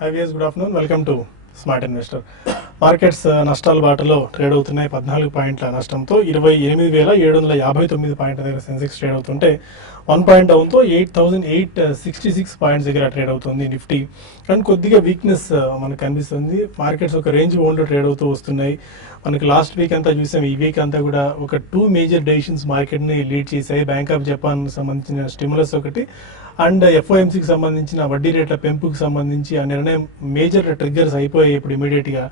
Hi viewers, good afternoon. Welcome to smart investor. Markets నష్టాల బాటలో trade అవుతున్నాయి. 14 పాయింట్ల నష్టంతో 28,759 పాయింట్ల దగ్గర సెన్సెక్స్ ట్రేడ్ అవుతుంటే 1 పాయింట్ డౌన్తో 8,866 పాయింట్స్ దగ్గర ట్రేడ్ అవుతుంది నిఫ్టీ. అండ్ కొద్దిగా వీక్నెస్ మనకు కనిపిస్తుంది. మార్కెట్స్ ఒక రేంజ్ బౌండ్లో ట్రేడ్ అవుతూ వస్తున్నాయి. మనకి లాస్ట్ వీక్ అంతా చూసాం. ఈ వీక్ అంతా కూడా ఒక 2 మేజర్ డెసిషన్స్ మార్కెట్ని లీడ్ చేశాయి. బ్యాంక్ ఆఫ్ జపాన్ సంబంధించిన స్టిములస్ ఒకటి అండ్ ఎఫ్ఓఎంసీకి సంబంధించిన వడ్డీ రేట్ల పెంపుకు సంబంధించి ఆ నిర్ణయం మేజర్ ట్రిగ్గర్స్ అయిపోయాయి ఇప్పుడు ఇమీడియట్గా.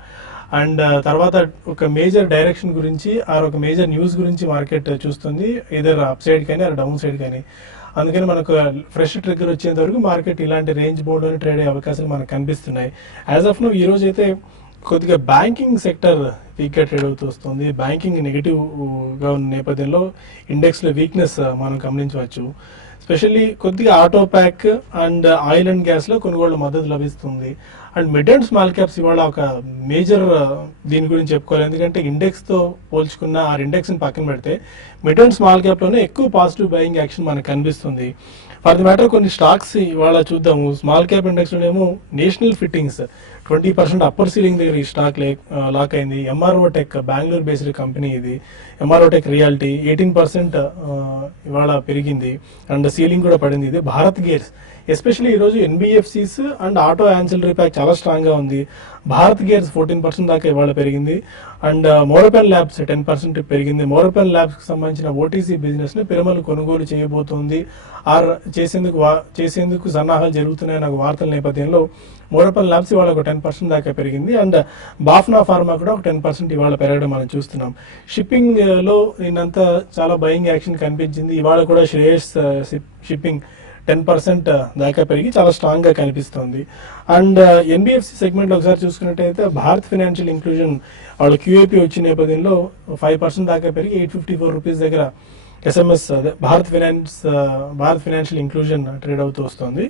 అండ్ తర్వాత ఒక మేజర్ డైరెక్షన్ గురించి ఒక మేజర్ న్యూస్ గురించి మార్కెట్ చూస్తుంది, ఏదర్ అప్ సైడ్ కానీ డౌన్ సైడ్ కానీ. అందుకని మనకు ఫ్రెష్ ట్రిగ్గర్ వచ్చేంత వరకు మార్కెట్ ఇలాంటి రేంజ్ బోర్డులోనే ట్రేడ్ అయ్యే అవకాశాలు మనకు కనిపిస్తున్నాయి. యాజ్ ఆఫ్ నో ఈ రోజు అయితే కొద్దిగా బ్యాంకింగ్ సెక్టర్ వీక్గా ట్రేడ్ అవుతూ వస్తుంది. బ్యాంకింగ్ నెగిటివ్గా ఉన్న నేపథ్యంలో ఇండెక్స్లో వీక్నెస్ మనం గమనించవచ్చు. స్పెషల్లీ కొద్దిగా auto pack and oil and గ్యాస్లో కొనుగోలు మద్దతు లభిస్తుంది. And mid and small caps ఇవాళ ఒక మేజర్ దీని గురించి చెప్పుకోవాలి. ఎందుకంటే ఇండెక్స్తో పోల్చుకున్న ఆ ఇండెక్స్ని పక్కన పెడితే మిడ్ అండ్ స్మాల్ క్యాప్లోనే ఎక్కువ పాజిటివ్ బయింగ్ యాక్షన్ మనకు కనిపిస్తుంది. ఫర్ ది మ్యాటర్ కొన్ని స్టాక్స్ ఇవాళ చూద్దాము. స్మాల్ క్యాప్ ఇండెక్స్లోనేమో నేషనల్ ఫిట్టింగ్స్ 20% అప్పర్ సీలింగ్ దగ్గర ఈ స్టాక్ లాక్ అయింది. MRO tech Bengaluru based company ఇది. ఎంఆర్ఓ టెక్ రియాలిటీ 18% ఇవాళ పెరిగింది అండ్ సీలింగ్ కూడా పడింది. ఇది భారత్ గేర్స్ ఎస్పెషల్లీ ఈరోజు NBFCs and auto ancillary pack చాలా స్ట్రాంగ్గా ఉంది. భారత్ గేర్స్ 14% దాకా ఇవాళ పెరిగింది. అండ్ మోరపెన్ ల్యాబ్స్ 10% పెరిగింది. మోరపెన్ ల్యాబ్స్కి సంబంధించిన ఓటీసీ బిజినెస్ని పిరమలు కొనుగోలు చేయబోతోంది. చేసేందుకు సన్నాహాలు జరుగుతున్నాయన్న ఒక వార్తల నేపథ్యంలో మోరపెన్ ల్యాబ్స్ ఇవాళ ఒక 10% దాకా పెరిగింది. అండ్ బాఫ్నా ఫార్మా కూడా ఒక 10% ఇవాళ పెరగడం మనం చూస్తున్నాం. షిప్పింగ్లో నిన్నంతా చాలా బయింగ్ యాక్షన్ కనిపించింది. ఇవాళ కూడా శ్రేయస్ షిప్పింగ్ 10% దాకా పెరిగి చాలా స్ట్రాంగ్గా కనిపిస్తుంది. అండ్ ఎన్బిఎఫ్సి సెగ్మెంట్లో ఒకసారి చూసుకున్నట్టయితే భారత్ ఫైనాన్షియల్ ఇంక్లూజన్ వాళ్ళ క్యూఏపీ వచ్చిన నేపథ్యంలో 5% దాకా పెరిగి 854 రూపీస్ దగ్గర SMS Bharat financial inclusion trade అవుతూ వస్తుంది.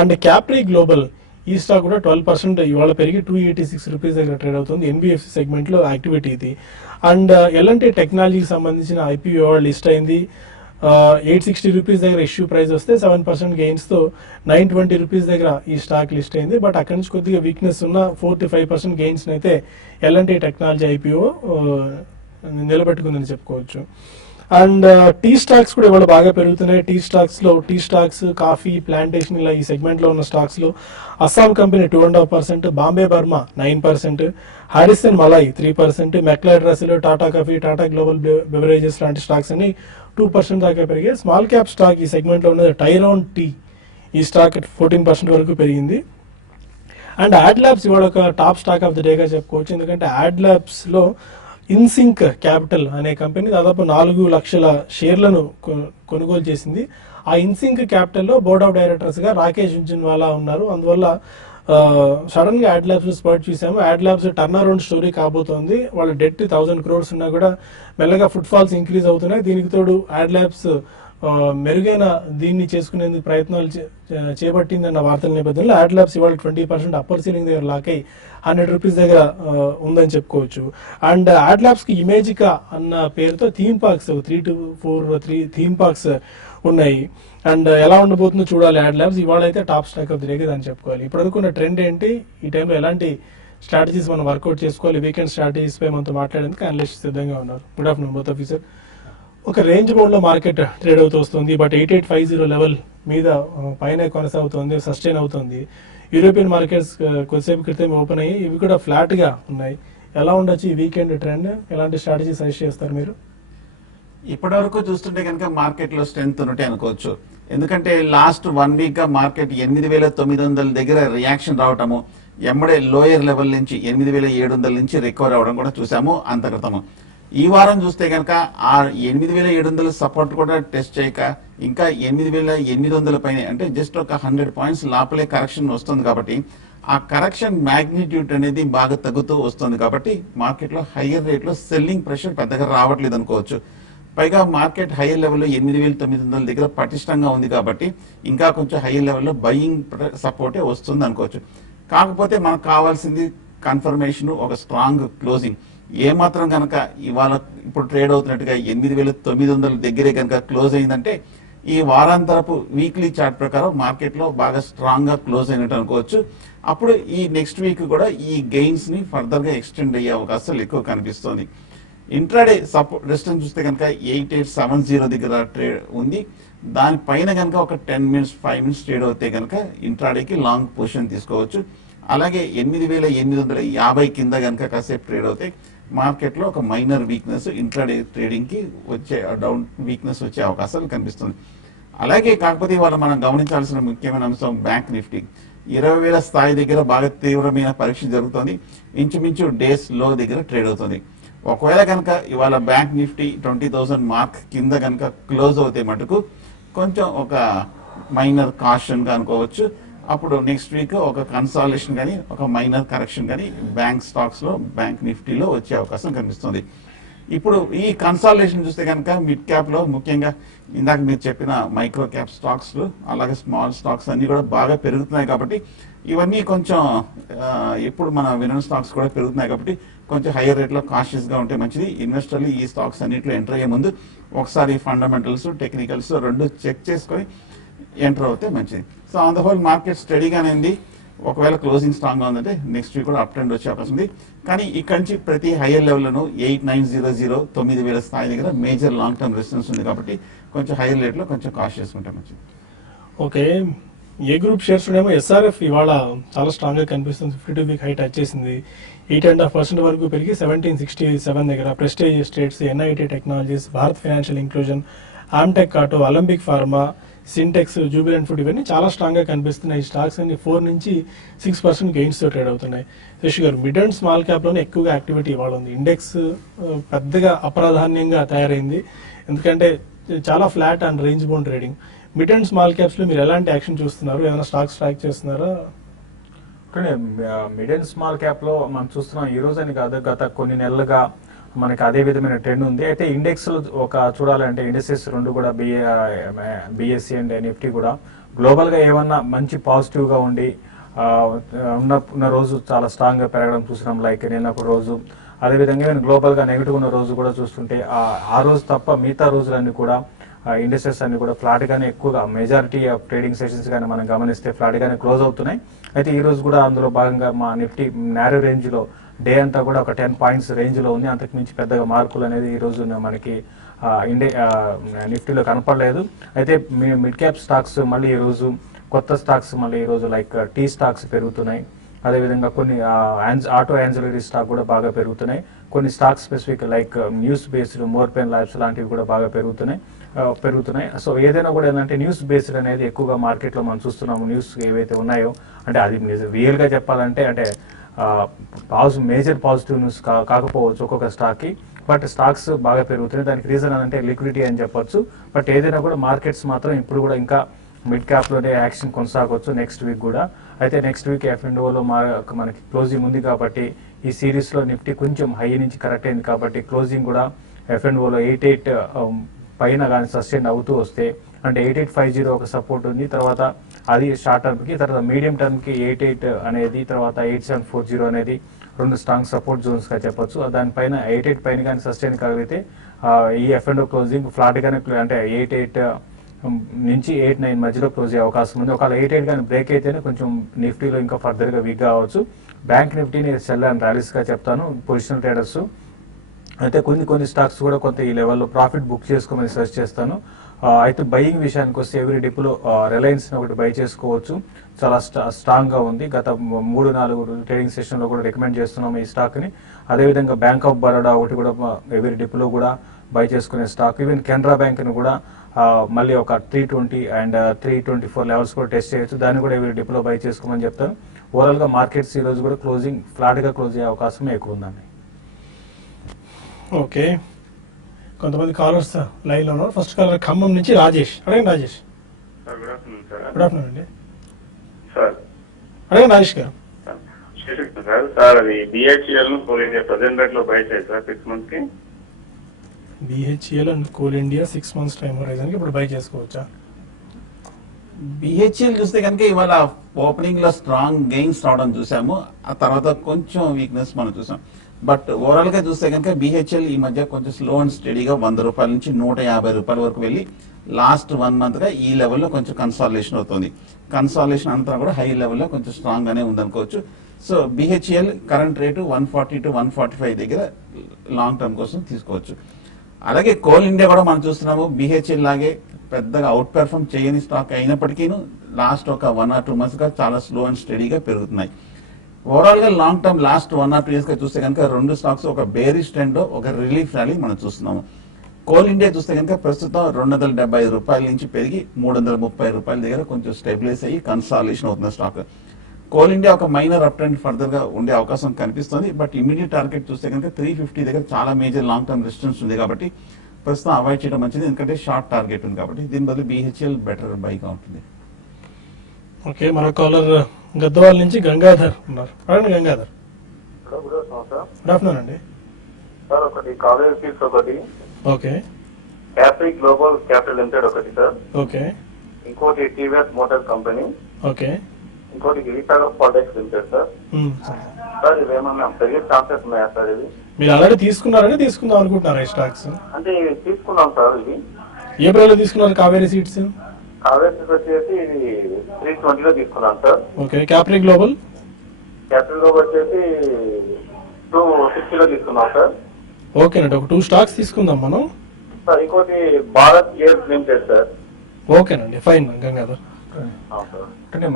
అండ్ క్యాప్రీ గ్లోబల్ ఈ స్టాక్ కూడా 12% ఇవాళ పెరిగి 286 రూపీస్ దగ్గర ట్రేడ్ అవుతుంది. ఎన్బిఎఫ్సి సెగ్మెంట్లో యాక్టివిటీ ఇది. అండ్ ఎల్ఎన్టీ టెక్నాలజీకి సంబంధించిన ఐపీఓ లిస్ట్ అయింది. 860 రూపీస్ దగ్గర ఇష్యూ ప్రైస్ వస్తే 7% గెయిన్స్తో 920 రూపీస్ దగ్గర ఈ స్టాక్ లిస్ట్ అయింది. బట్ అక్కడి నుంచి కొద్దిగా వీక్నెస్ ఉన్న 4-5% గెయిన్స్ అయితే ఎల్ఎన్టీ టెక్నాలజీ ఐపీఓ నిలబెట్టుకుందని చెప్పుకోవచ్చు. అండ్ టీ స్టాక్స్ కూడా ఇవాళ బాగా పెరుగుతున్నాయి. టీ స్టాక్స్ కాఫీ ప్లాంటేషన్ ఇలా ఈ సెగ్మెంట్లో ఉన్న స్టాక్స్లో Assam company 2.5%, Bombay Burmah 9%, Harrison మలాయ్ 3%, McLeod Russel, Tata coffee, Tata global beverages లాంటి స్టాక్స్ అన్ని 2% దాకా పెరిగాయి. స్మాల్ క్యాప్ స్టాక్ ఈ సెగ్మెంట్లో ఉన్నది టైరాన్ టీ, ఈ స్టాక్ 14% వరకు పెరిగింది. అండ్ యాడ్ ల్యాబ్స్ ఇవాళ ఒక టాప్ స్టాక్ ఆఫ్ ది డేగా చెప్పుకోవచ్చు. ఎందుకంటే యాడ్ ల్యాబ్స్లో ఇన్సింక్ క్యాపిటల్ అనే కంపెనీ దాదాపు 4 లక్షల షేర్లను కొనుగోలు చేసింది. ఆ ఇన్సింక్ క్యాపిటల్లో బోర్డ్ ఆఫ్ డైరెక్టర్స్గా రాకేష్ జున్వాలా ఉన్నారు. అందువల్ల సడన్ గా యాడ్ ల్యాబ్స్ స్పాట్ చూసాము. Add labs turn around story కాబోతోంది. వాళ్ళ డెట్ 1000 crores ఉన్నా కూడా మెల్లగా ఫుట్ ఫాల్స్ ఇంక్రీజ్ అవుతున్నాయి. దీనికి తోడు యాడ్ ల్యాబ్స్ మెరుగైన దీన్ని చేసుకునేందుకు ప్రయత్నాలు చేపట్టిందన్న వార్తల నేపథ్యంలో యాడ్ ల్యాబ్స్ ఇవాళ 20% అప్పర్ సీలింగ్ దగ్గర లాక్ అయి 100 రూపీస్ దగ్గర ఉందని చెప్పుకోవచ్చు. అండ్ యాడ్ ల్యాబ్స్ కి ఇమేజికా అన్న పేరుతో theme parks 3 to 4 theme parks ఉన్నాయి. అండ్ ఎలా ఉండబోతుందో చూడాలి. యాడ్ ల్యాబ్స్ ఇవాళ అయితే top stock of the day అని చెప్పుకోవాలి. ఇప్పటివరకు ఉన్న ట్రెండ్ ఏంటి, ఈ టైంలో ఎలాంటి స్ట్రాటజీస్ మనం వర్కౌట్ చేసుకోవాలి, వీకెండ్ స్ట్రాటజీస్ పై మనతో మాట్లాడేందుకు అనలిస్ట్ సిద్ధంగా ఉన్నారు. Good afternoon both of you sir. ఒక రేంజ్ బౌండ్లో మార్కెట్ ట్రేడ్ అవుతూ వస్తుంది. బట్ 8850 లెవెల్ మీద పైన కొనసాగుతుంది, సస్టైన్ అవుతుంది. యూరోపియన్ మార్కెట్స్ కొద్దిసేపు క్రితం ఓపెన్ అయ్యి ఇవి కూడా ఫ్లాట్గా ఉన్నాయి. ఎలా ఉండొచ్చు ఈ వీకెండ్ ట్రెండ్, ఎలాంటి స్ట్రాటజీ సజెస్ట్ చేస్తారు మీరు? ఇప్పటి వరకు చూస్తుంటే కనుక మార్కెట్ లో స్ట్రెంత్ ఉన్నట్టే అనుకోవచ్చు. ఎందుకంటే లాస్ట్ 1 వీక్ గా మార్కెట్ 8900 దగ్గర రియాక్షన్ రావటము, ఎమ్మడే లోయర్ లెవెల్ నుంచి 8700 నుంచి రికవర్ అవడం కూడా చూసాము అంతక్రితము. ఈ వారం చూస్తే కనుక ఆ 8700 సపోర్ట్ కూడా టెస్ట్ చేయక ఇంకా 8800 పైన అంటే జస్ట్ ఒక 100 పాయింట్స్ లోపలే కరెక్షన్ వస్తుంది. కాబట్టి ఆ కరెక్షన్ మ్యాగ్నిట్యూడ్ అనేది బాగా తగ్గుతూ వస్తుంది. కాబట్టి మార్కెట్ లో హైయర్ రేట్ లో సెల్లింగ్ ప్రెషర్ పెద్దగా రావట్లేదు అనుకోవచ్చు. పైగా మార్కెట్ హైయర్ లెవెల్లో 8900 దగ్గర పటిష్టంగా ఉంది. కాబట్టి ఇంకా కొంచెం హైయర్ లెవెల్లో బయింగ్ సపోర్టే వస్తుంది అనుకోవచ్చు. కాకపోతే మనకు కావాల్సింది కన్ఫర్మేషన్, ఒక స్ట్రాంగ్ క్లోజింగ్. ఏమాత్రం కనుక ఇవాళ ఇప్పుడు ట్రేడ్ అవుతున్నట్టుగా 8900 దగ్గరే కనుక క్లోజ్ అయిందంటే ఈ వారాంతరపు వీక్లీ చార్ట్ ప్రకారం మార్కెట్ లో బాగా స్ట్రాంగ్ గా క్లోజ్ అయినట్టు అనుకోవచ్చు. అప్పుడు ఈ నెక్స్ట్ వీక్ కూడా ఈ గెయిన్స్ ని ఫర్దర్ గా ఎక్స్టెండ్ అయ్యే అవకాశాలు ఎక్కువ కనిపిస్తుంది. ఇంట్రాడే సపోర్ట్ రెసిస్టెన్స్ చూస్తే కనుక 8870 దగ్గర ట్రేడ్ ఉంది. దానిపైన కనుక ఒక 10 మినిట్స్ 5 మినిట్స్ ట్రేడ్ అవుతే కనుక ఇంట్రాడేకి లాంగ్ పొజిషన్ తీసుకోవచ్చు. అలాగే 8850 కింద కనుక కాసేపు ట్రేడ్ అవుతే మార్కెట్ లో ఒక మైనర్ వీక్నెస్ ఇంట్రాడే ట్రేడింగ్ కి వచ్చే డౌన్ వీక్నెస్ వచ్చే అవకాశాలు కనిపిస్తుంది. అలాగే కాకపోతే ఇవాళ మనం గమనించాల్సిన ముఖ్యమైన అంశం బ్యాంక్ నిఫ్టీ 20,000 స్థాయి దగ్గర బాగా తీవ్రమైన పరీక్ష జరుగుతుంది. ఇంచుమించు డేస్ లో దగ్గర ట్రేడ్ అవుతుంది. ఒకవేళ కనుక ఇవాళ బ్యాంక్ నిఫ్టీ 20,000 మార్క్ కింద కనుక క్లోజ్ అవుతే మటుకు కొంచెం ఒక మైనర్ కాషన్ గా అనుకోవచ్చు. అప్పుడు నెక్స్ట్ వీక్ ఒక కన్సాలేషన్ కానీ ఒక మైనర్ కరెక్షన్ కానీ బ్యాంక్ స్టాక్స్ లో బ్యాంక్ నిఫ్టీలో వచ్చే అవకాశం కనిపిస్తుంది. ఇప్పుడు ఈ కన్సాలేషన్ చూస్తే కనుక మిడ్ క్యాప్ లో ముఖ్యంగా ఇందాక మీరు చెప్పిన మైక్రో క్యాప్ స్టాక్స్ అలాగే స్మాల్ స్టాక్స్ అన్ని కూడా బాగా పెరుగుతున్నాయి కాబట్టి ఇవన్నీ కొంచెం ఎప్పుడు మన వినన్ స్టాక్స్ కూడా పెరుగుతున్నాయి కాబట్టి కొంచెం హైయర్ రేట్ లో కాషియస్ గా ఉంటే మంచిది. ఇన్వెస్టర్లు ఈ స్టాక్స్ అన్నింటిలో ఎంటర్ అయ్యే ముందు ఒకసారి ఫండమెంటల్స్ టెక్నికల్స్ రెండు చెక్ చేసుకొని ఎంటర్ అవుతే మంచిది. So on the whole market స్టడీగానే ఉంది. ఒకవేళ క్లోజింగ్ స్ట్రాంగ్ గా ఉందంటే నెక్స్ట్ వీక్ కూడా అప్ ట్రెండ్ వచ్చే అవకాశం ఉంది. కానీ ఇక్కడి నుంచి ప్రతి హైయర్ లెవెల్లోనూ 8900 9,000 స్థాయి దగ్గర మేజర్ లాంగ్ టర్మ్ రెసిస్టెన్స్ ఉంది కాబట్టి కొంచెం హైయర్ రేట్ లో కొంచెం కాషియస్ ఉంటే మంచిది. ఓకే, ఏ గ్రూప్ షేర్స్ ఏమో ఎస్ఆర్ఎఫ్ ఇవాళ చాలా స్ట్రాంగ్ గా కనిపిస్తుంది. 52 వీక్ హైట్ టచ్ చేసింది. 8.5% వరకు పెరిగి 1767 దగ్గర. Prestige estates, NIT technologies, Bharat financial inclusion, Amtek auto, Alembic pharma, Sintex, Jubilant food ఇవన్నీ చాలా స్ట్రాంగ్ గా కనిపిస్తున్నాయి. ఈ స్టాక్స్ అన్ని 4 నుంచి 6% గెయిన్స్ తో ట్రేడ్ అవుతున్నాయి. శశి గారు, మిడ్ అండ్ స్మాల్ క్యాప్ లోనే ఎక్కువగా యాక్టివిటీ ఇవాళ ఉంది. ఇండెక్స్ పెద్దగా అప్రాధాన్యంగా తయారైంది, ఎందుకంటే చాలా flat and range bound trading. Mid and small caps లో మీరు ఎలాంటి యాక్షన్ చూస్తున్నారు? ఏమైనా స్టాక్స్ ట్రాక్ చేస్తున్నారా? మిడ్ అండ్ స్మాల్ క్యాప్ లో మనం చూస్తున్నాం ఈ రోజు అని కాదు, గత కొన్ని నెలలుగా మనకి అదే విధమైన ట్రెండ్ ఉంది. అయితే ఇండెక్స్ ఒక చూడాలంటే ఇండెక్సెస్ రెండు కూడా బిఎస్సి అండ్ నిఫ్టీ కూడా గ్లోబల్ గా ఏమన్నా మంచి పాజిటివ్ గా ఉండి ఉన్న రోజు చాలా స్ట్రాంగ్ గా పెరగడం చూసినాం. లైక్ నిన్న ఒక రోజు, అదేవిధంగా గ్లోబల్ గా నెగిటివ్ ఉన్న రోజు కూడా చూస్తుంటే ఆ రోజు తప్ప మిగతా రోజులన్నీ కూడా ఇండస్ట్రీస్ అన్ని కూడా ఫ్లాట్ గానే ఎక్కువగా మెజారిటీ ఆఫ్ ట్రేడింగ్ సెషన్స్ గానీ మనం గమనిస్తే ఫ్లాట్ గానే క్లోజ్ అవుతున్నాయి. అయితే ఈ రోజు కూడా అందులో భాగంగా మా నిఫ్టీ నారో రేంజ్ లో డే అంతా కూడా ఒక 10 పాయింట్స్ రేంజ్ లో ఉంది. అంతకు మించి పెద్దగా మార్కులు అనేది ఈ రోజు మనకి నిఫ్టీలో కనపడలేదు. అయితే మిడ్ క్యాప్ స్టాక్స్ మళ్ళీ ఈ రోజు కొత్త స్టాక్స్ మళ్ళీ ఈ రోజు లైక్ టీ స్టాక్స్ పెరుగుతున్నాయి. అదేవిధంగా కొన్ని ఆటో యాన్సిలరీ స్టాక్ కూడా బాగా పెరుగుతున్నాయి. కొన్ని stock specific like news based మోర్పెన్ labs లాంటివి కూడా బాగా పెరుగుతున్నాయి. సో ఏదైనా కూడా ఏంటంటే న్యూస్ బేస్డ్ అనేది ఎక్కువగా మార్కెట్ లో మనం చూస్తున్నాము. న్యూస్ ఏవైతే ఉన్నాయో అంటే అది రియల్ గా చెప్పాలంటే అంటే మేజర్ పాజిటివ్ న్యూస్ కాకపోవచ్చు ఒక్కొక్క స్టాక్ కి, బట్ స్టాక్స్ బాగా పెరుగుతున్నాయి. దానికి రీజన్ అంటే లిక్విడిటీ అని చెప్పొచ్చు. బట్ ఏదైనా కూడా మార్కెట్స్ మాత్రం ఇప్పుడు కూడా ఇంకా మిడ్ క్యాప్ లోనే యాక్షన్ కొనసాగవచ్చు నెక్స్ట్ వీక్ కూడా. అయితే నెక్స్ట్ వీక్ F&Oలో మనకి క్లోజింగ్ ఉంది కాబట్టి ఈ సిరీస్ లో నిఫ్టీ కొంచెం హై నుంచి కరెక్ట్ అయింది కాబట్టి క్లోజింగ్ కూడా F&Oలో 88 పైన కానీ సస్టైన్ అవుతూ వస్తే అంటే 8850 ఒక సపోర్ట్ ఉంది. తర్వాత అది షార్ట్ టర్మ్ కి, తర్వాత మీడియం టర్మ్ కి 88 అనేది, తర్వాత 8740 అనేది రెండు స్ట్రాంగ్ సపోర్ట్ జోన్స్ గా చెప్పొచ్చు. దానిపైన 88 పైన కానీ సస్టైన్ కలిగితే ఈ F&O క్లోజింగ్ ఫ్లాట్ గానే అంటే 88 నుంచి 89 మధ్యలో క్లోజ్ అయ్యే అవకాశం ఉంది. ఒకవేళ 88 కానీ బ్రేక్ అయితేనే కొంచెం నిఫ్టీలో ఇంకా ఫర్దర్ గా వీక్ కావచ్చు. బ్యాంక్ నిఫ్టీని సెల్ అండ్ ర్యాలీస్ గా చెప్తాను పొజిషనల్ ట్రేడర్స్. అయితే కొన్ని స్టాక్స్ కూడా కొంత ఈ లెవెల్లో ప్రాఫిట్ బుక్ చేసుకోమని సజెస్ట్ చేస్తాను. అయితే బయింగ్ విషయానికి వస్తే ఎవ్రీ డిప్లో రిలయన్స్ ఒకటి బై చేసుకోవచ్చు, చాలా స్ట్రాంగ్ గా ఉంది. గత 3-4 ట్రేడింగ్ సెషన్ లో కూడా రికమెండ్ చేస్తున్నాం ఈ స్టాక్ ని. అదేవిధంగా బ్యాంక్ ఆఫ్ బరోడా ఒకటి కూడా ఎవ్రీ డిప్లో కూడా బై చేసుకునే స్టాక్. ఈవెన్ కెనరా బ్యాంక్ ని కూడా మళ్ళీ ఒక 320 అండ్ 324 లెవెల్స్ కూడా టెస్ట్ చేయొచ్చు. దాన్ని కూడా ఎవరి డిప్లో బై చేసుకోమని చెప్తాను. ఓవరాల్ గా మార్కెట్స్ ఈ రోజు కూడా క్లోజింగ్ ఫ్లాట్ గా క్లోజ్ అయ్యే అవకాశం ఎక్కువ ఉందండి. ఓకే, కొంతమంది కాలర్స్ లైన్ లో ఉన్నారు. ఫస్ట్ కాలర్ ఖమ్మం నుంచి రాజేష్. అడగండి రాజేష్. గుడ్ ఆఫ్టర్నూన్ అండి. అడగండి రాజేష్ గారు. సార్ అది BHEL Coal India present rate లో బై చేయాలి సార్ 6 months కి. BHEL and Coal India 6 months time horizon కి ఇప్పుడు బై చేసుకోవచ్చా? బిహెచ్ఎల్ చూస్తే కనుక ఇవాళ ఓపెనింగ్ లో స్ట్రాంగ్ గెయిన్స్ రావడం చూసాము, ఆ తర్వాత కొంచెం వీక్నెస్ మనం చూసాం. బట్ ఓవరాల్ గా చూస్తే కనుక బిహెచ్ఎల్ ఈ మధ్య కొంచెం స్లో అండ్ స్టడీగా 100 రూపాయల నుంచి 150 రూపాయల వరకు వెళ్ళి లాస్ట్ 1 మంత్ గా ఈ లెవెల్లో కొంచెం కన్సాలిడేషన్ అవుతుంది. కన్సాలిడేషన్ అంతా కూడా హై లెవెల్లో కొంచెం స్ట్రాంగ్ గానే ఉందనుకోవచ్చు. So BHL current rate 140 to 145 దగ్గర లాంగ్ టర్మ్ కోసం తీసుకోవచ్చు. అలాగే కోల్ ఇండియా కూడా మనం చూస్తున్నాము, బిహెచ్ఎల్ లాగే పెద్దగా అవుట్ పెర్ఫార్మ్ చేయని స్టాక్ అయినప్పటికీ లాస్ట్ ఒక 1 or 2 months గా చాలా స్లో అండ్ స్టడీగా పెరుగుతున్నాయి. ఓవరాల్ గా long term last 1 or 2 years గా చూస్తే కనుక రెండు స్టాక్స్ ఒక బేరిష్ ట్రెండ్ ఒక రిలీఫ్ ర్యాలీ మనం చూస్తున్నాము. కోల్ ఇండియా చూస్తే కనుక ప్రస్తుతం 275 రూపాయల నుంచి పెరిగి 330 రూపాయల దగ్గర కొంచెం స్టెబిలైజ్ అయ్యి కన్సాలిడేషన్ అవుతున్న స్టాక్. కోల్ ఇండియా ఒక మైనర్ అప్ ట్రెండ్ ఫర్దర్ గా ఉండే అవకాశం కనిపిస్తుంది. బట్ ఇమీడియట్ టార్గెట్ చూస్తే కనుక 350 దగ్గర చాలా మేజర్ లాంగ్ టర్మ్ రెసిస్టెన్స్ ఉంది కాబట్టి ప్రస్తుతం అవాయిడ్ చేయడం మంచిది, ఎందుకంటే షార్ట్ టార్గెట్ ఉంది కాబట్టి. దీని బదులు బిహెచ్ఎల్ బెటర్ బైగా ఉంటుంది. ఓకే, మన కాలర్ గద్వాల నుంచి గంగాధర్ ఉన్నారు. అడగండి Gangadhar. Good afternoon sir. Good afternoon అండి. సార్ ఒకటి కావేరీ సీడ్స్ ఒకటి, okay capri global capital limited ఒకటి సార్, ఓకే ఇంకోటి టీవీఎస్ మోటార్ కంపెనీ, ఓకే ఇంకోటి Girisagar Polytex limited sir. Sir ఇవేమన్నా పెరిగే ఛాన్సెస్ ఉన్నాయా సార్? ఇది మీరు ఆల్రెడీ తీసుకున్నారని తీసుకుందాం అనుకుంటున్నారా ఈ స్టాక్స్? అంటే ఇవి తీసుకున్నాం సార్. ఇవి ఏ ప్రైస్ లో తీసుకున్నారు కావేరీ సీడ్స్? కావేరీ సీడ్స్ వచ్చేసి ఇది 320 లో తీసుకున్నాం sir. Okay, capri global capital లో వచ్చేసి 260 లో తీసుకున్నాం సార్. ఓకేనండి, ఒక 2 స్టాక్స్ తీసుకుందాం మనం. సార్ ఇంకోటి భారత్ గేర్స్ లిమిటెడ్ సార్. ఓకేనండి, ఫైన్ గంగాధర్. అవును సార్. అంటే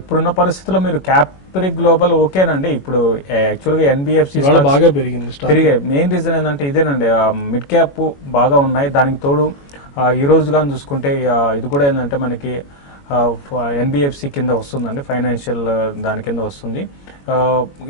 ఇప్పుడున్న పరిస్థితుల్లో మీరు క్యాప్రీ గ్లోబల్ ఓకేనండి. ఇప్పుడు యాక్చువల్గా ఎన్బిఎఫ్సి ఇవాళ బాగా పెరిగింది స్టాక్. పెరిగే మెయిన్ రీజన్ ఏంటంటే ఇదేనండి, మిడ్ క్యాప్ బాగా ఉన్నాయి. దానికి తోడు ఈ రోజు కానీ చూసుకుంటే ఇది కూడా ఏంటంటే మనకి ఎన్బిఎఫ్సి కింద వస్తుందండి, ఫైనాన్షియల్ దాని కింద వస్తుంది.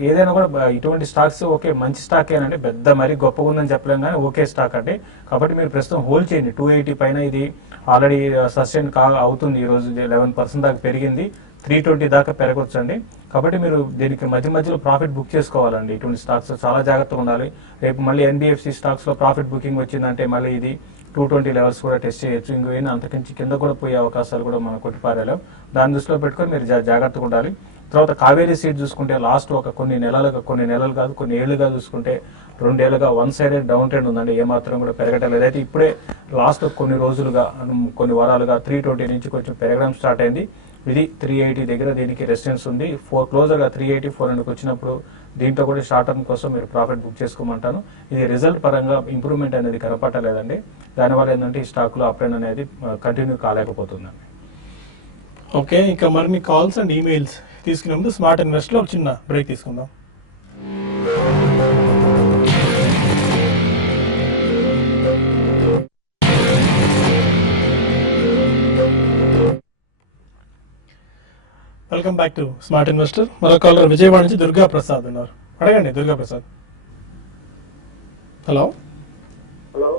ఏదైనా కూడా ఇటువంటి స్టాక్స్ ఓకే మంచి స్టాక్ ఏనండి, పెద్ద మరీ గొప్పగా ఉందని చెప్పలేము కానీ ఓకే స్టాక్ అండి. కాబట్టి మీరు ప్రస్తుతం హోల్డ్ చేయండి. 280 పైన ఇది ఆల్రెడీ సస్టైన్ అవుతుంది. ఈ రోజు 11% దాకా పెరిగింది, 320 దాకా పెరగొచ్చండి. కాబట్టి మీరు దీనికి మధ్య మధ్యలో ప్రాఫిట్ బుక్ చేసుకోవాలండి. ఇటువంటి స్టాక్స్ చాలా జాగ్రత్తగా ఉండాలి. రేపు మళ్ళీ ఎన్బిఎఫ్సి స్టాక్స్ లో ప్రాఫిట్ బుకింగ్ వచ్చిందంటే మళ్ళీ ఇది 220 లెవెల్స్ కూడా టెస్ట్ చేయొచ్చు. ఇంకేమైనా అంతకించి కింద కూడా పోయే అవకాశాలు కూడా మనం కొట్టిపారేలేం. దాన్ని దృష్టిలో పెట్టుకొని మీరు జాగ్రత్తగా ఉండాలి. తర్వాత కావేరీ సీడ్ చూసుకుంటే లాస్ట్ ఒక కొన్ని నెలలు కాదు కొన్ని ఏళ్లుగా చూసుకుంటే 2 ఏళ్లుగా వన్ సైడెడ్ డౌన్ ట్రెండ్ ఉందండి. ఏమాత్రం కూడా పెరగటం లేదు. అయితే ఇప్పుడే లాస్ట్ కొన్ని రోజులుగా కొన్ని వారాలుగా 320 నుంచి కొంచెం పెరగడం స్టార్ట్ అయింది. ఇది 380 దగ్గర దీనికి రెసిస్టెన్స్ ఉంది. క్లోజర్గా 380, 400 వచ్చినప్పుడు దీంట్లో కూడా షార్ట్ టర్మ్ కోసం మీరు ప్రాఫిట్ బుక్ చేసుకోమంటాను. ఇది రిజల్ట్ పరంగా ఇంప్రూవ్మెంట్ అనేది కనపట్టలేదండి. దానివల్ల ఏంటంటే ఈ స్టాక్లో అప్ ట్రెండ్ అనేది కంటిన్యూ కాలేకపోతుందండి. ఓకే, ఇంకా మరిన్ని కాల్స్ అండ్ ఈమెయిల్స్ తీసుకునే ముందు స్మార్ట్ ఇన్వెస్ట్ లో ఒక చిన్న బ్రేక్ తీసుకుందాం. Welcome back to Smart Investor. మరో కాలర్ విజయవాడ నుంచి దుర్గా ప్రసాద్ ఉన్నారు. అడగండి Durga Prasad. Hello hello,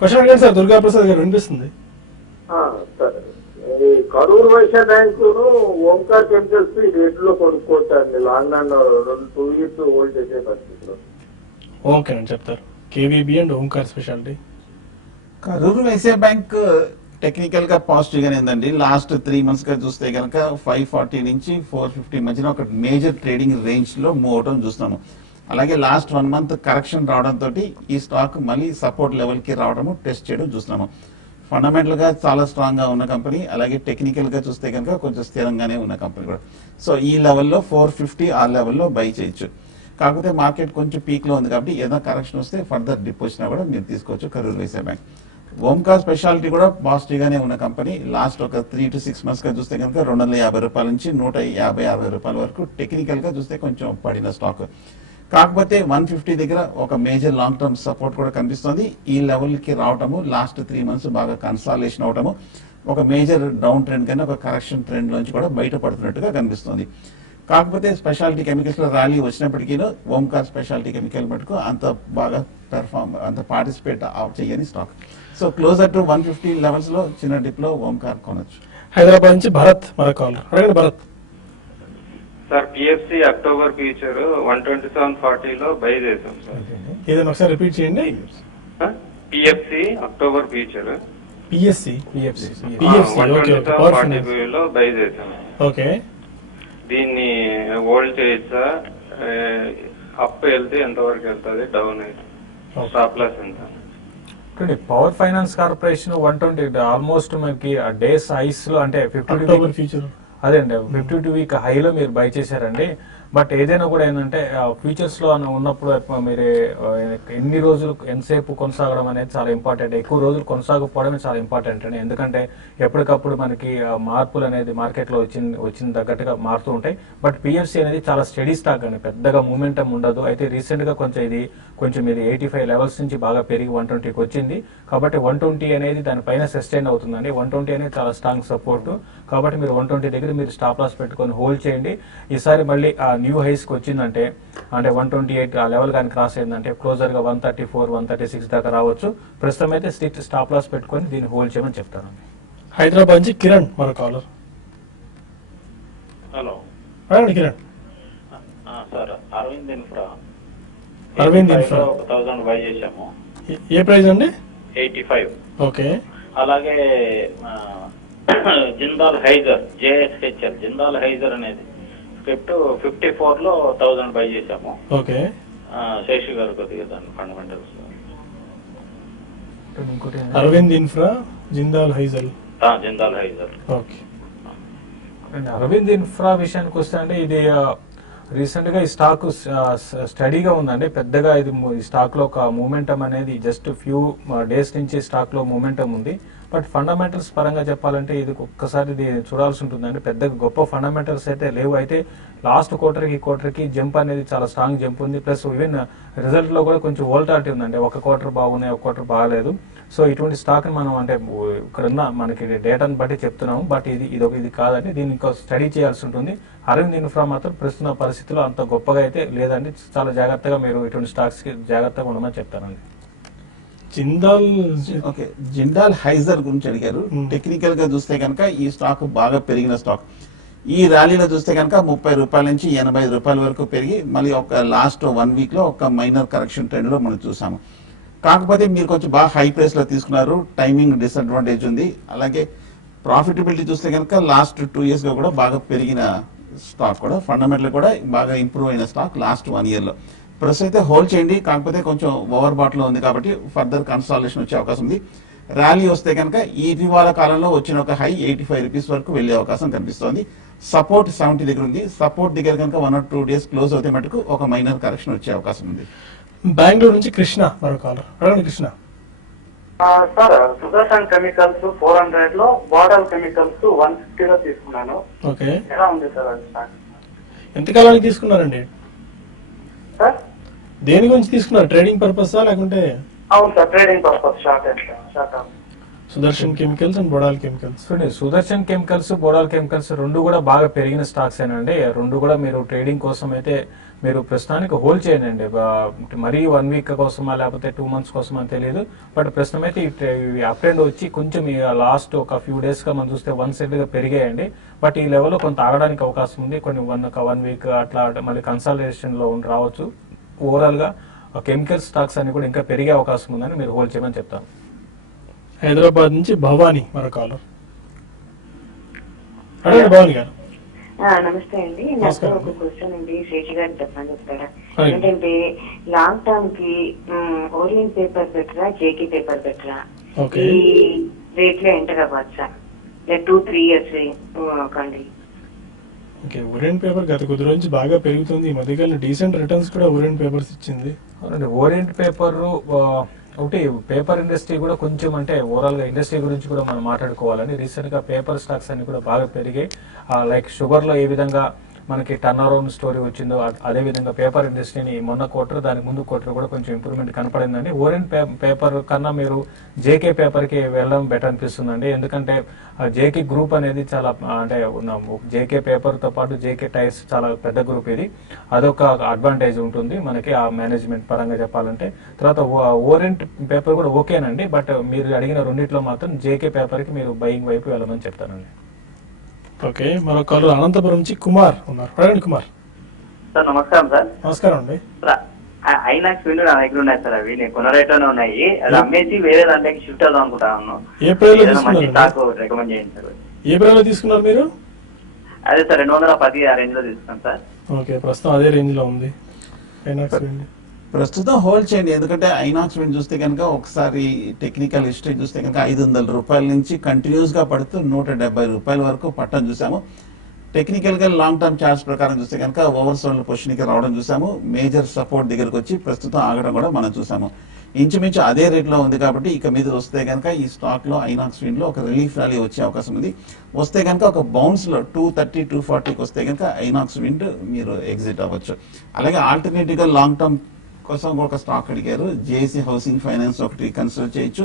question అడగండి సార్. దుర్గా ప్రసాద్ గారు వినిపిస్తుంది. సార్ ఈ కరూర్ వైశ్య బ్యాంకు ఓంకార్ కెమికల్స్ ఈ రేట్లో కొనుక్కోవచ్చండి. లాంగ్ అండ్ 2 years హోల్డ్ చేసే పరిస్థితిలో. ఓకేనండి, చెప్తారు. KVB and Omkar speciality. Karur Vysya bank technical గా పాజిటివ్ గానే ఉందండి. లాస్ట్ 3 months గా చూస్తే కనుక 540 నుంచి 450 మధ్యన ఒక మేజర్ ట్రేడింగ్ రేంజ్ లో మూవ్ అవడం చూస్తున్నాము. అలాగే లాస్ట్ 1 month కరెక్షన్ రావడంతో ఈ స్టాక్ మళ్ళీ సపోర్ట్ లెవెల్ కి రావడము టెస్ట్ చేయడం చూస్తున్నాము. ఫండమెంటల్ గా చాలా స్ట్రాంగ్ గా ఉన్న కంపెనీ, అలాగే టెక్నికల్ గా చూస్తే కనుక కొంచెం స్థిరంగానే ఉన్న కంపెనీ కూడా. సో ఈ లెవెల్లో 450 ఆ లెవెల్లో బై చేయొచ్చు. కాకపోతే మార్కెట్ కొంచెం పీక్ లో ఉంది కాబట్టి ఏదైనా కరెక్షన్ వస్తే ఫర్దర్ డిప్ వచ్చినా కూడా మీరు తీసుకోవచ్చు కరూర్ వైశ్య బ్యాంక్. ఓంకార్ స్పెషాలిటీ కూడా పాజిటివ్ గానే ఉన్న కంపెనీ. లాస్ట్ ఒక 3 to 6 months గా చూస్తే కనుక 250 రూపాయల నుంచి 150-60 రూపాయల వరకు టెక్నికల్ గా చూస్తే కొంచెం పడిన స్టాక్. కాకపోతే 150 దగ్గర ఒక మేజర్ లాంగ్ టర్మ్ సపోర్ట్ కూడా కనిపిస్తుంది. ఈ లెవెల్ కి రావటము లాస్ట్ 3 months బాగా కన్సాలిడేషన్ అవటము ఒక మేజర్ డౌన్ ట్రెండ్ కన్నా ఒక కరెక్షన్ ట్రెండ్ నుంచి కూడా బయటపడుతున్నట్టుగా కనిపిస్తుంది. కాకపోతే స్పెషాలిటీ కెమికల్స్ లో ర్యాలీ వచ్చినప్పటికీ ఓంకార్ స్పెషాలిటీ కెమికల్ మటుకు అంత బాగా అంత పార్టిసిపేట్ చేయని stock. So closer to 150 levels లో చిన్న డిప్ లో ఓంకార్ కొనొచ్చు. హైదరాబాద్ నుంచి భరత్ మరో కాలర్. అడగండి Bharat. Sir PFC October future 127.40 లో బై చేసాం సార్. ఏదైనా ఒకసారి రిపీట్ చేయండి. PFC October future PSC PFC PFC, okay, okay. Power 127.40 Finance. లో బై చేశాను. ఓకే. దీన్ని హోల్డ్ చేయొచ్చా? అప్ వెళ్తే ఎంతవరకు వెళ్తుంది? డౌన్ అయితే స్టాప్ లాస్ ఎంత? పవర్ ఫైనాన్స్ కార్పొరేషన్ 120 ఆల్మోస్ట్ మనకి డేస్ హైస్ లో అంటే 52 అక్టోబర్ ఫ్యూచర్. అదే అండి 52 వీక్ హైలో మీరు బై చేశారండి. బట్ ఏదైనా కూడా ఏంటంటే ఫ్యూచర్స్ లో ఉన్నప్పుడు మీరు ఎన్ని రోజులు ఎంతసేపు కొనసాగడం అనేది చాలా ఇంపార్టెంట్. ఎక్కువ రోజులు కొనసాగకపోవడమే చాలా ఇంపార్టెంట్ అండి. ఎందుకంటే ఎప్పటికప్పుడు మనకి మార్పులు అనేది మార్కెట్ లో వచ్చిన తగ్గట్టుగా మారుతూ ఉంటాయి. బట్ పిఎఫ్సి అనేది చాలా స్టడీ స్టాక్ అండి, పెద్దగా మూమెంటం ఉండదు. అయితే రీసెంట్ గా కొంచెం ఇది 85 లెవెల్స్ నుంచి బాగా పెరిగి 120కి వచ్చింది. కాబట్టి 120 అనేది దానిపైన సస్టైన్ అవుతుందండి. 120 అనేది చాలా స్ట్రాంగ్ సపోర్ట్. కాబట్టి మీరు 120 దగ్గర మీరు స్టాప్ లాస్ పెట్టుకొని హోల్డ్ చేయండి. ఈసారి మళ్ళీ ఆ న్యూ హైస్ కి వచ్చిందంటే అంటే 128 ఆ లెవెల్ కానీ క్రాస్ అయిందంటే క్లోజర్ గా 134, 136 దాకా రావచ్చు. ప్రస్తుతం అయితే స్ట్రిక్ట్ స్టాప్ లాస్ పెట్టుకొని దీన్ని హోల్డ్ చేయమని చెప్తాను. హైదరాబాద్ నుంచి కిరణ్ మరో కాలర్. హలో అడగండి Kiran. Sir, Aravind Infra Aravind Infra 1000 buy చేశాము. ఏ ప్రైస్ అండి? 85. ఓకే. అలాగే జిందాల్ హైజర్ జేఎస్హెచ్ఎల్ జిందాల్ హైజర్ అనేది స్క్రిప్ట్ 54 లో 1000 బై చేశాము. ఓకే. శేషు గారు కొద్దిగా దాని ఫండమెంటల్స్. అరవింద్ ఇన్ఫ్రా, జిందాల్ హైజల్. జిందాల్ హైజర్. ఓకే. అరవింద్ ఇన్ఫ్రా విషయానికి వస్తే అంటే ఇది రీసెంట్ గా ఈ స్టాక్ స్టడీగా ఉందండి. పెద్దగా ఇది ఈ స్టాక్ లో ఒక మూమెంటం అనేది జస్ట్ ఫ్యూ డేస్ నుంచి స్టాక్ లో మూమెంటం ఉంది. బట్ ఫండమెంటల్స్ పరంగా చెప్పాలంటే ఇది ఒక్కసారి ఇది చూడాల్సి ఉంటుందండి. పెద్దగా గొప్ప ఫండమెంటల్స్ అయితే లేవు. అయితే లాస్ట్ క్వార్టర్కి జంప్ అనేది చాలా స్ట్రాంగ్ జంప్ ఉంది. ప్లస్ ఈవెన్ రిజల్ట్ లో కూడా కొంచెం వోల్టాలిటీ ఉందండి. ఒక క్వార్టర్ బాగున్నాయి, ఒక క్వార్టర్ బాగాలేదు. సో ఇటువంటి స్టాక్ మనం అంటే ఇక్కడున్న మనకి డేటాను బట్టి చెప్తున్నాము. బట్ ఇది కాదండి, దీన్ని ఇంకా స్టడీ చేయాల్సి ఉంటుంది. అరవింద్ ఇన్ఫ్రా మాత్రం ప్రస్తుత పరిస్థితిలో అంత గొప్పగా అయితే లేదండి. చాలా జాగ్రత్తగా మీరు ఇటువంటి స్టాక్స్ కి జాగ్రత్తగా ఉండమని చెప్తానండి. జిందాల్ హైజర్ గురించి అడిగారు. టెక్నికల్ గా చూస్తే కనుక ఈ స్టాక్ బాగా పెరిగిన స్టాక్. ఈ ర్యాలీలో చూస్తే కనుక 30 రూపాయల నుంచి 85 రూపాయల వరకు పెరిగి మళ్ళీ ఒక లాస్ట్ 1 వీక్ లో ఒక మైనర్ కరెక్షన్ ట్రెండ్ లో మనం చూసాము. కాకపోతే మీరు కొంచెం బాగా హై ప్రైస్ లో తీసుకున్నారు, టైమింగ్ డిసడ్వాంటేజ్ ఉంది. అలాగే ప్రాఫిటబిలిటీ చూస్తే కనుక లాస్ట్ 2 years గా కూడా బాగా పెరిగిన స్టాక్, కూడా ఫండమెంటల్ కూడా బాగా ఇంప్రూవ్ అయిన స్టాక్ లాస్ట్ 1 year లో. ప్రెస్ అయితే హోల్డ్ చేయండి, కాకపోతే కొంచెం ఓవర్ బాట్ లో ఉంది కాబట్టి ఫర్దర్ కన్సాలిడేషన్ వచ్చే అవకాశం ఉంది. ర్యాలీ వస్తే కనుక ఈ ఇటీవల కాలంలో వచ్చిన ఒక హై 85 రూపీస్ వరకు వెళ్లే అవకాశం కనిపిస్తోంది. సపోర్ట్ 70 దగ్గర ఉంది. సపోర్ట్ దగ్గర కనుక 1 or 2 days క్లోజ్ అవుతే మటుకు ఒక మైనర్ కరెక్షన్ వచ్చే అవకాశం ఉంది. బెంగళూరు నుంచి కృష్ణ మరో కాలర్. అడగండి కృష్ణ. సార్, సుదర్శన్ కెమికల్స్ 400 లో, బాటల్ కెమికల్స్ 150 లో తీసుకున్నాను. ఓకే. ఎలా ఉంది సార్ అది స్టాక్? ఎంతకాలానికి తీసుకున్నారండి? సార్ దేని గురించి తీసుకున్నారు? ట్రేడింగ్ పర్పసా లేకుంటే? అవును sir, trading purpose. Short term. Sudarshan chemicals and Bodal chemicals. చూడండి, సుదర్శన్ కెమికల్స్, బోడాల్ కెమికల్స్ రెండు కూడా బాగా పెరిగిన స్టాక్స్ ఏనండి. రెండు కూడా మీరు ట్రేడింగ్ కోసం అయితే మీరు ప్రస్తుతానికి హోల్డ్ చేయండి. మరీ 1 week కోసమా లేకపోతే 2 months కోసమా అని తెలియదు. బట్ ప్రస్తుతం అయితే ఈ అప్ ట్రెండ్ వచ్చి కొంచెం లాస్ట్ ఒక ఫ్యూ డేస్ గా మనం చూస్తే 1 side గా పెరిగాయండి. బట్ ఈ లెవెల్లో కొంత ఆగడానికి అవకాశం ఉంది. కొన్ని 1 week అట్లా మళ్ళీ కన్సాలిడేషన్ లో రావచ్చు. ఓవరాల్ గా కెమికల్ స్టాక్స్ అన్ని కూడా ఇంకా పెరిగే అవకాశం ఉందని మీరు హోల్డ్ చేయమని చెప్తాను. హైదరాబాద్ నుంచి భవానీ మరో కాలర్. అడగండి భవానీ గారు. నమస్తే అండి. నాకు నమస్కారం. ఒక క్వశ్చన్ అండి, శేషి గారు చెప్పండి చెప్తారా? Hi. ఏంటంటే లాంగ్ టర్మ్ కి ఓరియంట్ పేపర్ బెటరా, జేకే పేపర్ బెటరా? Okay. ఈ రేట్ లో ఎంటర్ అవ్వచ్చా? 2-3 years కండి. ఓకే. ఓరియంట్ పేపర్ గత కొద్ది రోజు బాగా పెరుగుతుంది. ఈ మధ్యకాలంలో డీసెంట్ రిటర్న్స్ కూడా ఓరియంట్ పేపర్స్ ఇచ్చింది. అవునండి, ఓరియంట్ పేపర్ ఒకటి పేపర్ ఇండస్ట్రీ కూడా కొంచెం అంటే ఓవరాల్ గా ఇండస్ట్రీ గురించి కూడా మనం మాట్లాడుకోవాలని రీసెంట్ గా పేపర్ స్టాక్స్ అన్ని కూడా బాగా పెరిగాయి. లైక్ షుగర్ లో ఏ విధంగా మనకి టర్న్ అరౌండ్ స్టోరీ వచ్చిందో అదే విధంగా పేపర్ ఇండస్ట్రీని మొన్న క్వార్టర్ దానికి ముందు క్వార్టర్ కూడా కొంచెం ఇంప్రూవ్మెంట్ కనపడిందండి. ఓరియంట్ పేపర్ కన్నా మీరు జేకే పేపర్ కి వెళ్ళడం బెటర్ అనిపిస్తుందండి. ఎందుకంటే జేకే గ్రూప్ అనేది చాలా అంటే జేకే పేపర్ తో పాటు జేకే టైర్స్ చాలా పెద్ద గ్రూప్. ఇది అదొక అడ్వాంటేజ్ ఉంటుంది మనకి ఆ మేనేజ్మెంట్ పరంగా చెప్పాలంటే. తర్వాత ఓరియంట్ పేపర్ కూడా ఓకేనండి. బట్ మీరు అడిగిన రెండిట్లో మాత్రం జేకే పేపర్ కి మీరు బయింగ్ వైపు వెళ్ళమని చెప్తానండి. ఓకే. మరో కాలర్ అనంతపురం నుంచి కుమార్ ఉన్నారు. అడగండి కుమార్. సార్ నమస్కారం సార్. నమస్కారం అండి. ఐనాక్స్ విండో నా దగ్గర ఉన్నాయి సార్. అవి నేను కొన్న రేట్లోనే ఉన్నాయి. అది అమ్మేసి వేరే దాంట్లోకి షిఫ్ట్ అవుదాం అనుకుంటాను. ఏ ప్రైస్ లో ఏదైనా మంచి తీసుకున్నారు? స్టాక్ రికమెండ్ చేయండి సార్. ఏ ప్రైస్ లో తీసుకున్నారు మీరు? అదే సార్ 210 ఆ రేంజ్ లో తీసుకున్నాను సార్. ఓకే, ప్రస్తుతం అదే రేంజ్ లో ఉంది ఐనాక్స్ విండ్. ప్రస్తుతం హోల్డ్ చేయండి. ఎందుకంటే ఐనాక్స్ విండ్ చూస్తే కనుక ఒకసారి టెక్నికల్ హిస్టరీ చూస్తే కనుక 500 రూపాయల నుంచి కంటిన్యూస్ గా పడుతూ 170 రూపాయల వరకు పట్టడం చూసాము. టెక్నికల్ గా లాంగ్ టర్మ్ చార్ట్స్ ప్రకారం చూస్తే కనుక ఓవర్ సోల్డ్ పొజిషన్ కి రావడం చూసాము. మేజర్ సపోర్ట్ దగ్గరకు వచ్చి ప్రస్తుతం ఆగడం కూడా మనం చూసాము. ఇంచుమించు అదే రేట్ లో ఉంది కాబట్టి ఇక మీద వస్తే కనుక ఈ స్టాక్ లో ఐనాక్స్ విండ్ లో ఒక రిలీఫ్ ర్యాలీ వచ్చే అవకాశం ఉంది. వస్తే కనుక ఒక బౌన్స్ లో 230, 240కి వస్తే కనుక ఐనాక్స్ విండ్ మీరు ఎగ్జిట్ అవ్వచ్చు. అలాగే ఆల్టర్నేటివ్ గా లాంగ్ టర్మ్ కోసం ఒక స్టాక్ అడిగారు. జేసీ హౌసింగ్ ఫైనాన్స్ ఒకటి కన్సిడర్ చేయొచ్చు.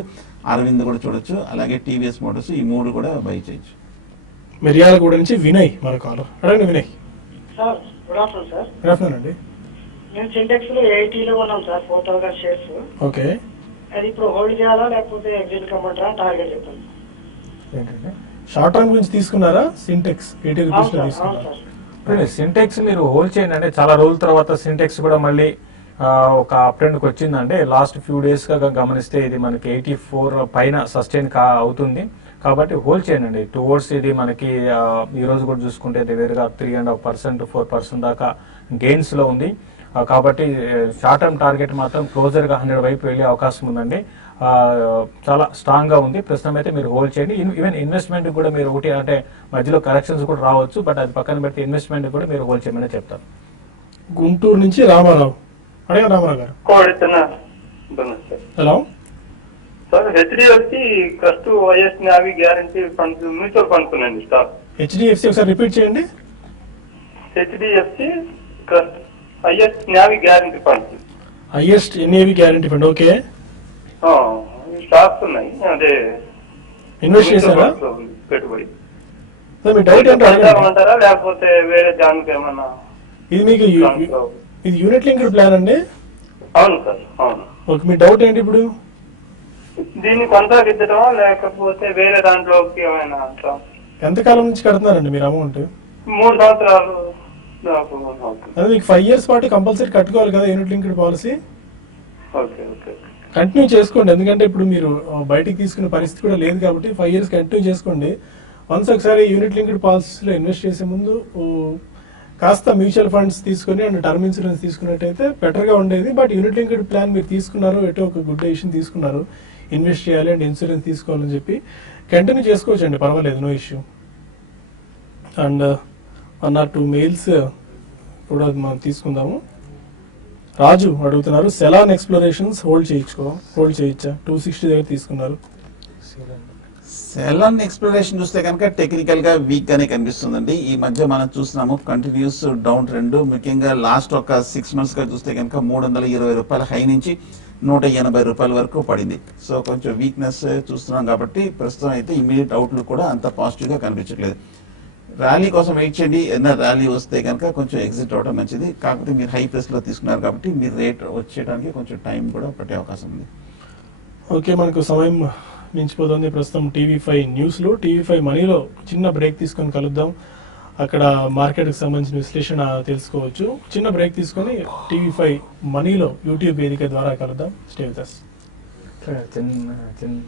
అరవింద్ కూడా చూడొచ్చు. అలాగే టీవీఎస్ మోటార్స్, ఈ 3 కూడా బై చేయొచ్చు. మిర్యాలగూడ నుంచి వినయ్ మన కాలర్. అడగండి Vinay. Sir good afternoon sir. Good afternoon అండి. నేను సింటెక్స్ లో 80లో ఉన్నాం సార్, 4000 షేర్స్. ఓకే, అది ఇప్పుడు హోల్డ్ చేయాలా లేకపోతే ఎగ్జిట్ కమ్మంటారా? టార్గెట్ చెప్పండి. ఏంటంటే షార్ట్ టర్మ్ గురించి తీసుకున్నారా? సింటెక్స్ 80 రూపీస్ లో అవును తీసుకున్నారా? సార్. సింటెక్స్ మీరు హోల్డ్ చేయండి. అంటే చాలా రోజుల తర్వాత సింటెక్స్ కూడా మళ్ళీ ఒక అప్ ట్రెండ్కి వచ్చిందంటే లాస్ట్ ఫ్యూ డేస్ గా గమనిస్తే ఇది మనకి 84 పైన సస్టైన్ అవుతుంది. కాబట్టి హోల్డ్ చేయండి. టువర్డ్స్ ఇది మనకి ఈ రోజు కూడా చూసుకుంటే దగ్గరగా 3.5%, 4% దాకా గెయిన్స్ లో ఉంది. కాబట్టి షార్ట్ టర్మ్ టార్గెట్ మాత్రం క్లోజర్ గా 100 వైపు వెళ్ళే అవకాశం ఉందండి. చాలా స్ట్రాంగ్ గా ఉంది. ప్రస్తుతం అయితే మీరు హోల్డ్ చేయండి. ఈవెన్ ఇన్వెస్ట్మెంట్ కూడా మీరు ఒకటి అంటే మధ్యలో కరెక్షన్స్ కూడా రావచ్చు, బట్ అది పక్కన పెట్టి ఇన్వెస్ట్మెంట్ కూడా మీరు హోల్డ్ చేయమని చెప్తారు. గుంటూరు నుంచి రామారావు. అడగండి రామారావు గారు. Hello sir, HDFC trust YS నావి గ్యారంటీ ఫండ్స్ మ్యూచువల్ ఫండ్స్ ఉన్నాయండి స్టాక్. హెచ్డిఎఫ్సి ఒకసారి రిపీట్ చేయండి. హెచ్డిఎఫ్సి ట్రస్ట్ ఐఎస్ నావి guarantee funds. Highest NAV guarantee fund. Okay, stocks ఉన్నాయి. అదే ఇన్వెస్ట్ చేశారా? పెట్టుబడి సార్ మీ డౌట్ ఏంటో అడగండి. అంటారా లేకపోతే వేరే దానికి ఏమన్నా? ఇది మీకు ఇది యూనిట్ లింక్డ్ ప్లాన్ అండి? అవును సార్, అవును. ఓకే, మీ డౌట్ ఏంటి ఇప్పుడు? దీన్ని కొనసాగించడమా లేకపోతే వేరే దాంట్లోకి ఏమైనా? ఎంతకాలం నుంచి కడుతున్నారండి మీరు అమౌంట్? 3 సంవత్సరాలు దాకా. అదే మీకు 5 years పాటు కంపల్సరీ కట్టుకోవాలి కదా unit linked policy. Okay okay. Continue చేసుకోండి. ఎందుకంటే ఇప్పుడు మీరు బయటికి తీసుకునే పరిస్థితి కూడా లేదు కాబట్టి 5 years కంటిన్యూ చేసుకోండి. వన్స్ ఒకసారి యూనిట్ లింక్డ్ పాలసీలో ఇన్వెస్ట్ చేసే ముందు కాస్త మ్యూచువల్ ఫండ్స్ తీసుకుని అండ్ టర్మ్ ఇన్సూరెన్స్ తీసుకున్నట్టయితే బెటర్ గా ఉండేది. బట్ యూనిట్ లింక్డ్ ప్లాన్ మీరు తీసుకున్నారు, ఎటో ఒక గుడ్ డెసిషన్ తీసుకున్నారు, ఇన్వెస్ట్ చేయాలి అండ్ ఇన్సూరెన్స్ తీసుకోవాలని చెప్పి కంటిన్యూ చేసుకోవచ్చు అండి, పర్వాలేదు, no issue. And 1 or 2 mails కూడా మనం తీసుకుందాము. రాజు అడుగుతున్నారు, సెలాన్ ఎక్స్ప్లోరేషన్స్ హోల్డ్ చేయొచ్చా? 260 దగ్గర తీసుకున్నారు. సెలాన్ ఎక్స్ప్లోరేషన్ చూస్తే కనుక టెక్నికల్ గా వీక్ గానే కనిపిస్తుందండి. ఈ మధ్య మనం చూస్తున్నాము కంటిన్యూస్ డౌన్ ట్రెండ్. ముఖ్యంగా లాస్ట్ ఒక 6 months గా చూస్తే కనుక 320 రూపాయల హై నుంచి 180 రూపాయల వరకు పడింది. సో కొంచెం వీక్నెస్ చూస్తున్నాం కాబట్టి ప్రస్తుతం అయితే ఇమీడియట్ అవుట్లుక్ కూడా అంత పాజిటివ్ గా కనిపించట్లేదు. ర్యాలీ కోసం వెయిట్ చేయండి. ఏదైనా ర్యాలీ వస్తే కనుక కొంచెం ఎగ్జిట్ అవడం మంచిది. కాకపోతే మీరు హై ప్రైస్ లో తీసుకున్నారు కాబట్టి మీరు రేట్ వచ్చేయడానికి కొంచెం టైం కూడా పట్టే అవకాశం ఉంది. ఓకే, మనకు సమయం మించిపోతుంది. ప్రస్తుతం టీవీ5 న్యూస్లో, టీవీ5 మనీలో చిన్న బ్రేక్ తీసుకొని కలుద్దాం. అక్కడ మార్కెట్కి సంబంధించిన విశ్లేషణ తెలుసుకోవచ్చు. చిన్న బ్రేక్ తీసుకొని టీవీ5 మనీలో యూట్యూబ్ వేదిక ద్వారా కలుద్దాం. Stay with us. చిన్న